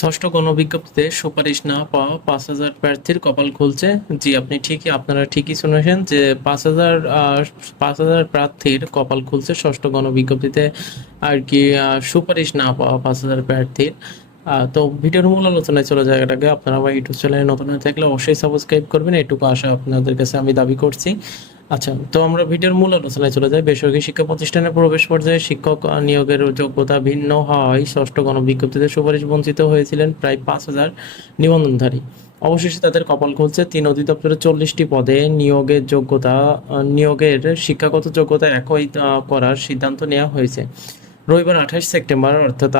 ষষ্ঠ গণবিজ্ঞপ্তিতে সুপারিশ না পাওয়া 5,000 প্রার্থীর কপাল খুলছে। জি, আপনারা ঠিকই শুনেছেন যে 5,000 প্রার্থীর কপাল খুলছে ষষ্ঠ গণবিজ্ঞপ্তিতে আর কি সুপারিশ না পাওয়া 5,000 প্রার্থীর। তো ভিডিওর মূল আলোচনায় চলে যাওয়ার আগে আপনারা আমার ইউটিউব চ্যানেলে নতুন হয়ে থাকলে অবশ্যই সাবস্ক্রাইব করবেন, এটুকু আশা আপনাদের কাছে আমি দাবি করছি। আচ্ছা, তো আমরা ভিডিওর মূল আলোচনায় চলে যাই। বেসরকারি শিক্ষা প্রতিষ্ঠানের প্রবেশ পর্যায়ে শিক্ষক নিয়োগের যোগ্যতা ভিন্ন হওয়ায় ষষ্ঠ গণবিজ্ঞপ্তিতে সুপারিশ বঞ্চিত হয়েছিলেন প্রায় 5,000 নিবন্ধনধারী। অবশেষে তাদের কপাল খুলছে। 3 অধিদপ্তরের 40টি পদে নিয়োগের শিক্ষাগত যোগ্যতা একই করার সিদ্ধান্ত নেওয়া হয়েছে। রবিবার 28 সেপ্টেম্বর, অর্থাৎ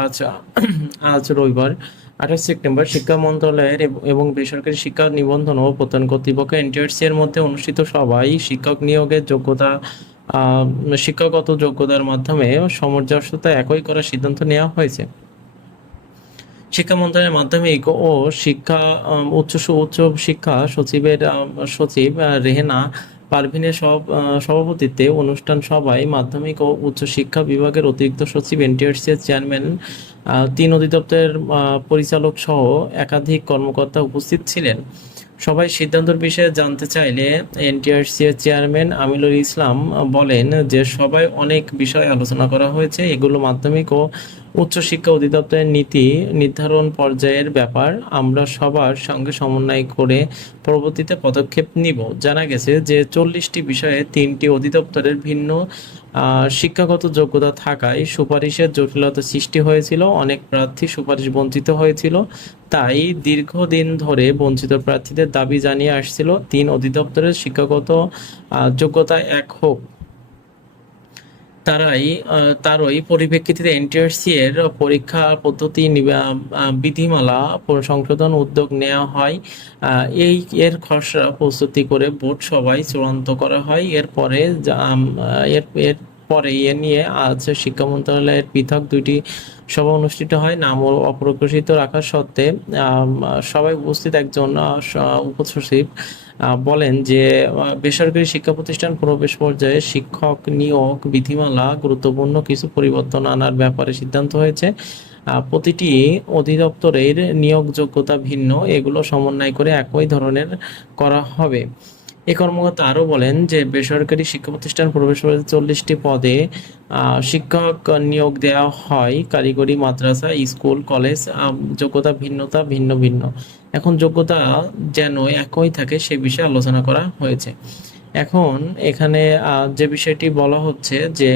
আজ রবিবার 28 সেপ্টেম্বর শিক্ষা মন্ত্রণালয়ের এবং বেসরকারি শিক্ষা নিবন্ধন ও প্রত্যয়ন কর্তৃপক্ষ এনটিআরসি এর মধ্যে অনুষ্ঠিত সভায় শিক্ষক নিয়োগের শিক্ষাগত যোগ্যতার মাধ্যমে সামঞ্জস্যতা একই করার সিদ্ধান্ত নেওয়া হয়েছে। শিক্ষা মন্ত্রণালয়ের মাধ্যমিক ও উচ্চ শিক্ষা সচিব রেহেনা পারভীনের সভাপতিত্বে অনুষ্ঠান সভায় মাধ্যমিক ও উচ্চ শিক্ষা বিভাগের অতিরিক্ত সচিব, এনটিআরসি এর চেয়ারম্যান, 3 অধিদপ্তরের পরিচালক সহ একাধিক কর্মকর্তা উপস্থিত ছিলেন। সবাই সিদ্ধান্তের বিষয়ে জানতে চাইলে এনটিআরসি এর চেয়ারম্যান আমিনুল ইসলাম বলেন যে সবাই অনেক বিষয় আলোচনা করা হয়েছে, এগুলো মাধ্যমিক ও উচ্চশিক্ষা অধিদপ্তরের নীতি নির্ধারণ পর্যায়ের ব্যাপার। আমরা সবার সঙ্গে সমন্বয় করে পরবর্তীতে পদক্ষেপ নিব। জানা গেছে যে 40টি বিষয়ে 3টি অধিদপ্তরের ভিন্ন শিক্ষাগত যোগ্যতা থাকায় সুপারিশের জটিলতা সৃষ্টি হয়েছিল। অনেক প্রার্থী সুপারিশ বঞ্চিত হয়েছিল। তাই দীর্ঘদিন ধরে বঞ্চিত প্রার্থীদের দাবি জানিয়ে আসছিল 3 অধিদপ্তরের শিক্ষাগত যোগ্যতা এক হোক। তারই পরিপ্রেক্ষিতে এনটিআরসি এর পরীক্ষা পদ্ধতি বিধিমালা সংশোধন উদ্যোগ নেওয়া হয়। এর খসড়া প্রস্তুতি করে বোর্ড সভায় চূড়ান্ত করা হয়। এরপরে এ নিয়ে আজ শিক্ষা মন্ত্রণালয়ের পৃথক 2টি সভা অনুষ্ঠিত হয়। নাম অপ্রকাশিত রাখার সত্ত্বে সভায় উপস্থিত একজন উপসচিব বলেন যে বেসরকারি শিক্ষা প্রতিষ্ঠান প্রবেশ পর্যায়ে শিক্ষক নিয়োগ বিধিমালা গুরুত্বপূর্ণ কিছু পরিবর্তন আনার ব্যাপারে সিদ্ধান্ত হয়েছে। প্রতিটি অধিদপ্তরের নিয়োগ যোগ্যতা ভিন্ন, এগুলো সমন্বয় করে একই ধরনের করা হবে। এই কর্মকর্তা আরও বলেন যে বেসরকারি শিক্ষা প্রতিষ্ঠান প্রবেশ পর্যায়ে 40টি পদে শিক্ষক নিয়োগ দেওয়া হয়। কারিগরি, মাদ্রাসা, স্কুল, কলেজ যোগ্যতা ভিন্ন ভিন্ন। এখন যোগ্যতা যেন একই থাকে সে বিষয়ে আলোচনা করা হয়েছে। এখন এখানে যে বিষয়টি বলা হচ্ছে যে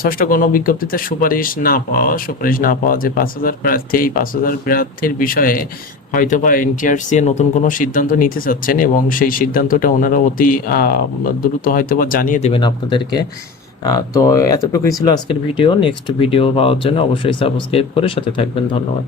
ষষ্ঠ গণবিজ্ঞপ্তিতে সুপারিশ না পাওয়া যে 5,000 প্রার্থী, এই 5,000 প্রার্থীর বিষয়ে হয়তোবা এনটিআরসি নতুন কোনো সিদ্ধান্ত নিতে চাচ্ছেন এবং সেই সিদ্ধান্তটা ওনারা অতি দ্রুত হয়তোবা জানিয়ে দেবেন আপনাদেরকে। তো এতটুকুই ছিল আজকের ভিডিও। নেক্সট ভিডিও পাওয়ার জন্য অবশ্যই সাবস্ক্রাইব করে সাথে থাকবেন। ধন্যবাদ।